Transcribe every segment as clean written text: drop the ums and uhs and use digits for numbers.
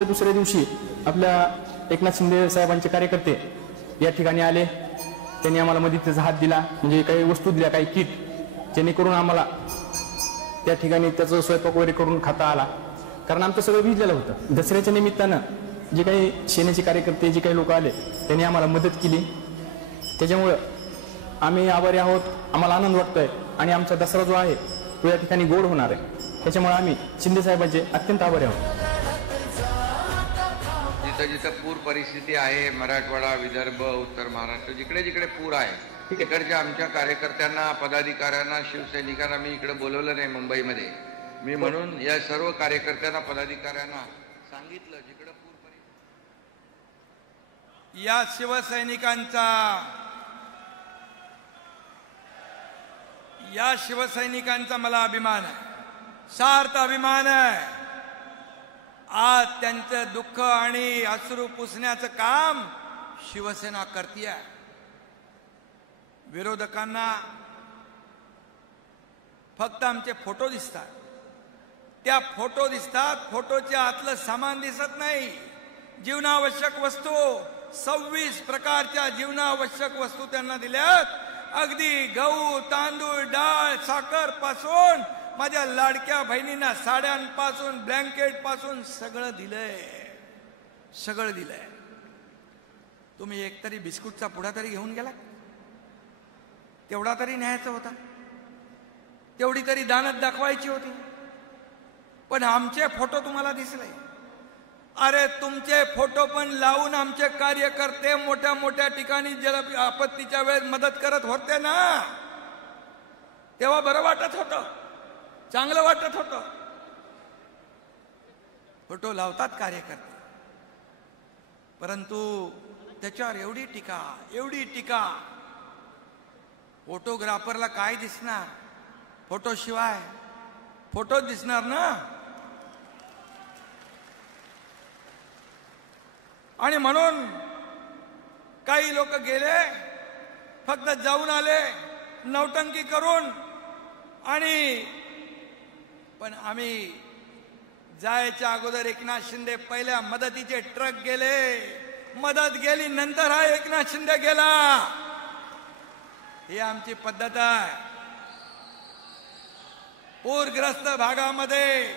दुसऱ्या दिवशी आपल्या एकनाथ शिंदे साहेबांचे कार्यकर्ते या ठिकाणी आले. त्यांनी आम्हाला मदतीचा हात दिला, म्हणजे काही वस्तू दिल्या, काही किट, जेणेकरून आम्हाला त्या ठिकाणी त्याचं स्वयंपाक वगैरे करून खाता आला. कारण आमचं सगळं भिजलेलं होतं. दसऱ्याच्या निमित्तानं जे काही सेनेचे कार्यकर्ते, जे काही लोक आले, त्यांनी आम्हाला मदत केली. त्याच्यामुळं आम्ही आभारी आहोत. आम्हाला आनंद वाटतोय आणि आमचा दसरा जो आहे तो या ठिकाणी गोड होणार आहे. त्याच्यामुळे आम्ही शिंदे साहेबांचे अत्यंत आभारी आहोत. जिथं जिथं पूर परिस्थिती आहे, मराठवाडा, विदर्भ, उत्तर महाराष्ट्र, जिकडे जिकडे पूर आहे, तिकडच्या आमच्या कार्यकर्त्यांना, पदाधिकाऱ्यांना, शिवसैनिकांना मी इकडे बोलवलं नाही मुंबईमध्ये. मी म्हणून या सर्व कार्यकर्त्यांना, पदाधिकाऱ्यांना सांगितलं, जिकडे पूर परिस्थिती या शिवसैनिकांचा मला अभिमान आहे, सार्थ अभिमान आहे. आज त्यांचं दुःख आणि अश्रू पुसण्याचं काम शिवसेना करतीये. विरोधकांना फक्त आमचे फोटो दिसतात, त्या फोटो दिसतात, फोटोच्या आतलं सामान दिसत नाही. जीवनावश्यक वस्तू 26 प्रकारच्या जीवनावश्यक वस्तू त्यांना दिल्यात. अगदी गहू, तांदूळ, डाळ, साखर पासून माझ्या लाडक्या बहिणींना साड्यांपासून, ब्लँकेट पासून सगळं दिलंय, सगळं दिलंय. तुम्ही एकतरी बिस्कुटचा पुडा तरी घेऊन गेला, तेवढा तरी न्यायचा होता, तेवढी तरी दानत दाखवायची होती. पण आमचे फोटो तुम्हाला दिसले. अरे तुमचे फोटो पण लावून आमचे कार्यकर्ते मोठ्या मोठ्या ठिकाणी जल आपत्तीच्या वेळेस मदत करत होते ना, तेव्हा बरं वाटत होतं, चांगलं वाटत होतं. फोटो लावतात कार्यकर्ते, परंतु त्याच्यावर एवढी टीका. फोटोग्राफरला काय दिसणार? फोटो शिवाय फोटो दिसणार ना. आणि म्हणून काही लोक गेले, फक्त जाऊन आले नौटंकी करून. आणि पण आम्ही जायच्या अगोदर एकनाथ शिंदे पहिल्या मदतीचे ट्रक गेले, मदत गेली, नंतर हा एकनाथ शिंदे गेला. ही आमची पद्धत आहे. पूरग्रस्त भागामध्ये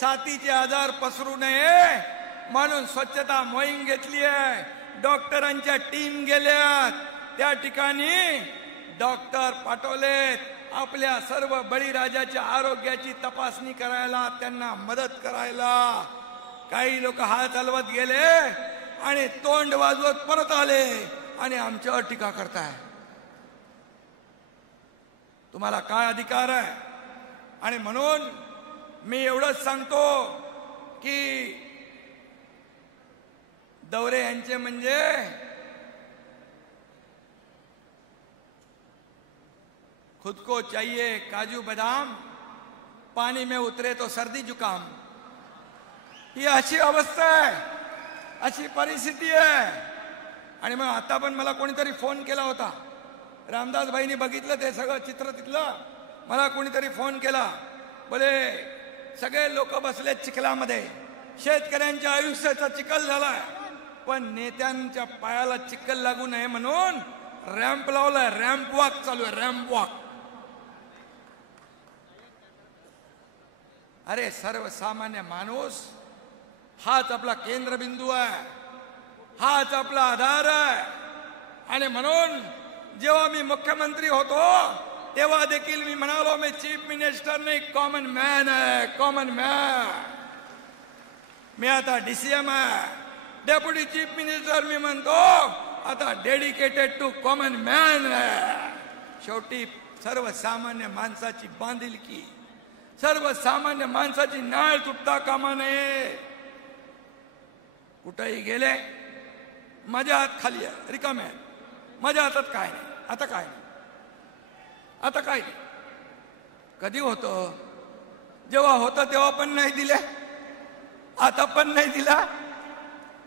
साथीचे आजार पसरू नये म्हणून स्वच्छता मोहीम घेतली आहे. डॉक्टरांच्या टीम गेल्यात, त्या ठिकाणी डॉक्टर पाठवलेत आपल्या सर्व बळीराजाच्या आरोग्याची तपासणी करायला, त्यांना मदत करायला. काही लोक हात हलवत गेले आणि तोंड वाजवत परत आले आणि आमच्यावर टीका करताय. तुम्हाला काय अधिकार आहे? आणि म्हणून मी एवढंच सांगतो की दौरे यांचे म्हणजे खुद को चाहिए काजू बदाम, पानी में उतरे तो सर्दी जुकाम. ही अशी अवस्था आहे, अशी परिस्थिती आहे. आणि मग आता पण मला कोणीतरी फोन केला होता, रामदास भाईनी बघितलं ते सगळं चित्र तिथलं. मला कोणीतरी फोन केला, बोले सगळे लोक बसले चिखलामध्ये, शेतकऱ्यांच्या आयुष्याचा चिखल झालाय, पण नेत्यांच्या पायाला चिखल लागू नये म्हणून रॅम्प लावलाय, रॅम्प वॉक चालू आहे, रॅम्प वॉक. अरे सर्वसामान्य माणूस हाच आपला केंद्रबिंदू आहे, हाच आपला आधार आहे. आणि म्हणून जेव्हा मी मुख्यमंत्री होतो तेव्हा देखील मी म्हणालो, मी चीफ मिनिस्टर नाही, कॉमन मॅन आहे, कॉमन मॅन. मी आता डीसीएम आहे, डेप्युटी चीफ मिनिस्टर. मी म्हणतो आता डेडिकेटेड टू कॉमन मॅन आहे. शेवटी सर्वसामान्य माणसाची बांधिलकी, सर्वसामान्य माणसाची नाळ तुटता कामा नये. कुठेही गेले माझ्या हात खाली आहे, रिकामे आहे, माझ्या हातात काय नाही. आता काय नाही, आता काय नाही. कधी होतं? जेव्हा होतं तेव्हा पण नाही दिले, आता पण नाही दिला,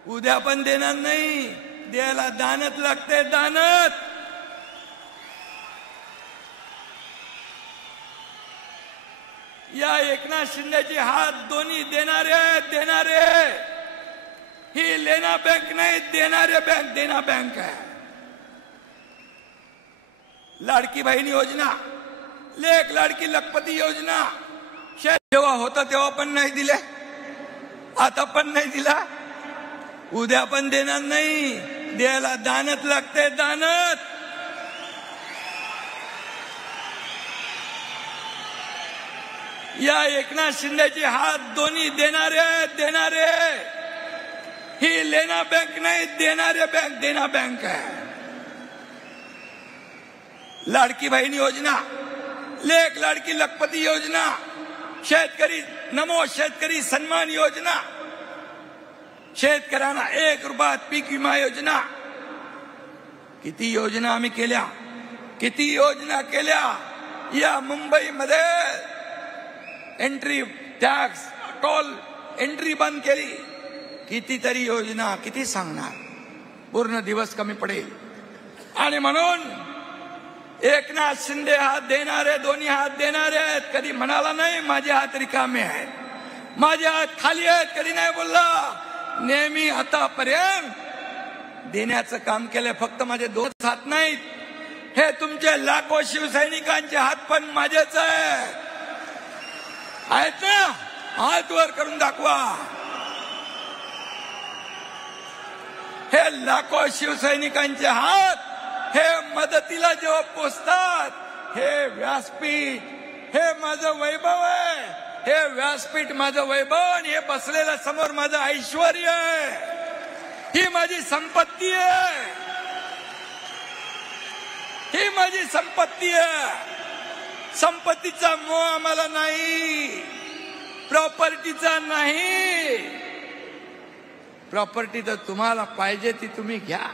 उद्या पण देणार नाही. द्यायला दानत लागते, दानत. या एकनाथ शिंदेची हात दोन्ही देणारे ही लेना बैंक नहीं, देणारे बैंक, देना बैंक है। लाडकी बहीण योजना, लेक लाडकी लखपती योजना जेव्हा होता तेव्हा पण नाही दिले, आता पण नाही दिला, उद्या पण देणार नाही। द्यायला दानत लागते, दानत। या एकनाथ शिंदेचे हात दोन्ही देणारे। ही लेना बैंक नहीं, देणारे बैंक, देना बैंक है। लाडकी बहीण योजना, लेक लाडकी लखपती योजना, शेतकरी नमो शेतकरी सन्मान योजना, शेतकऱ्यांना 1 रुपयात पीक विमा योजना, किती योजना आम्ही केल्या, किती योजना केल्या। या मुंबईमध्ये एंट्री टॅक्स, टोल एंट्री बंद केली, कितीतरी योजना, किती सांगणार, पूर्ण दिवस कमी पडेल। आणि म्हणून एकनाथ शिंदे हात देणारे, दोन्ही हात देणारे आहेत। कधी म्हणाला नाही माझे हात रिकामे आहेत, माझे हात खाली आहेत, कधी नाही बोलला। नेहमी आतापर्यंत देण्याचं काम केलंय। फक्त माझे 2 हात नाहीत, हे तुमचे लाखो शिवसैनिकांचे हात पण माझेच आहेत ना। हात वर करून दाखवा। हे लाखो शिवसैनिकांचे हात हे मदतीला जेव्हा पोचतात, हे व्यासपीठ हे माझं वैभव आहे, हे व्यासपीठ माझं वैभव, आणि हे बसलेलं समोर माझं ऐश्वर्य आहे, ही माझी संपत्ती आहे, ही माझी संपत्ती आहे। संपत्तीचा मोह आम्हाला नाही, प्रॉपर्टीचा नाही। प्रॉपर्टी तर तुम्हाला पाहिजे ती तुम्ही घ्या।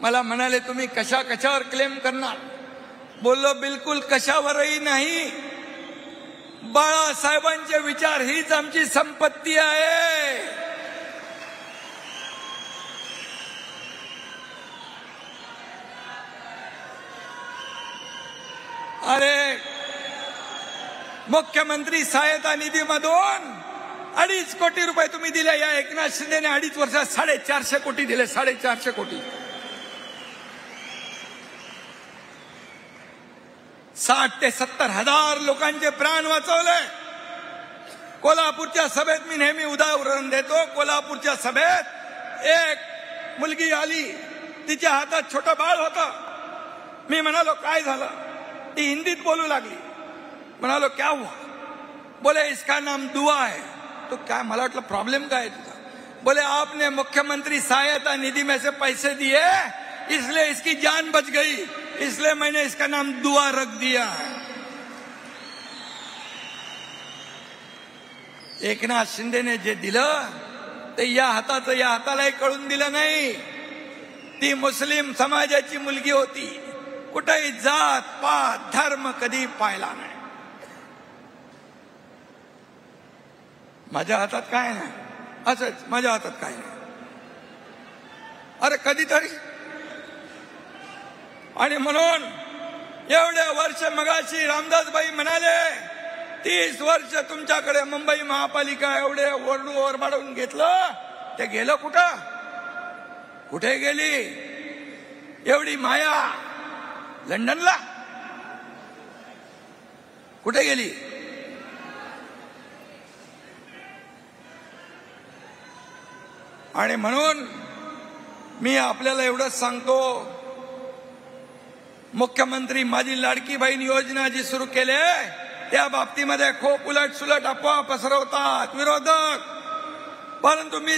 मला म्हणाले तुम्ही कशावर क्लेम करणार, बोललो बिलकुल कशावरही नाही। बाळासाहेबांचे विचार हीच आमची संपत्ती आहे। अरे मुख्यमंत्री सहायता निधीमधून 2.5 कोटी रुपये तुम्ही दिले। या एकनाथ शिंदेने 2.5 वर्षात 450 कोटी दिले, 450 कोटी। 60 ते 70 हजार लोकांचे प्राण वाचवले। कोल्हापूरच्या सभेत मी नेहमी उदाहरण देतो, कोल्हापूरच्या सभेत एक मुलगी आली, तिच्या हातात छोटं बाळ होतं। मी म्हणालो काय झालं, ती हिंदीत बोलू लागली। म्हणालो क्या हुआ, बोले इसका नाम दुआ है। तो क्या, मला वाटलं प्रॉब्लेम काय तुझा। बोले आपने मुख्यमंत्री सहायता निधि में से पैसे दिए, इसलिए इसकी जान बच गई, इसलिए मैंने इसका नाम दुआ रख दिया। एकनाथ शिंदेने जे दिलं ते या हाताचं या हातालाही कळून दिलं नाही। ती मुस्लिम समाजाची मुलगी होती, कुठेही जात पात धर्म कधी पाहिला नाही। माझ्या हातात काय नाही, असंच माझ्या हातात काय नाही। अरे कधीतरी, आणि म्हणून एवढे वर्ष, मगाशी रामदासबाई म्हणाले 30 वर्ष तुमच्याकडे मुंबई महापालिका एवढे ओरबाडून घेतलं, ते गेलं कुठं, कुठे गेली एवढी माया? लंडनला कुठे गेली? आणि म्हणून मी आपल्याला एवढंच सांगतो, मुख्यमंत्री माझी लाडकी बहीण योजना जी सुरू केली त्या बाबतीमध्ये खूप उलट सुलट अफवा पसरवतात विरोधक, परंतु मी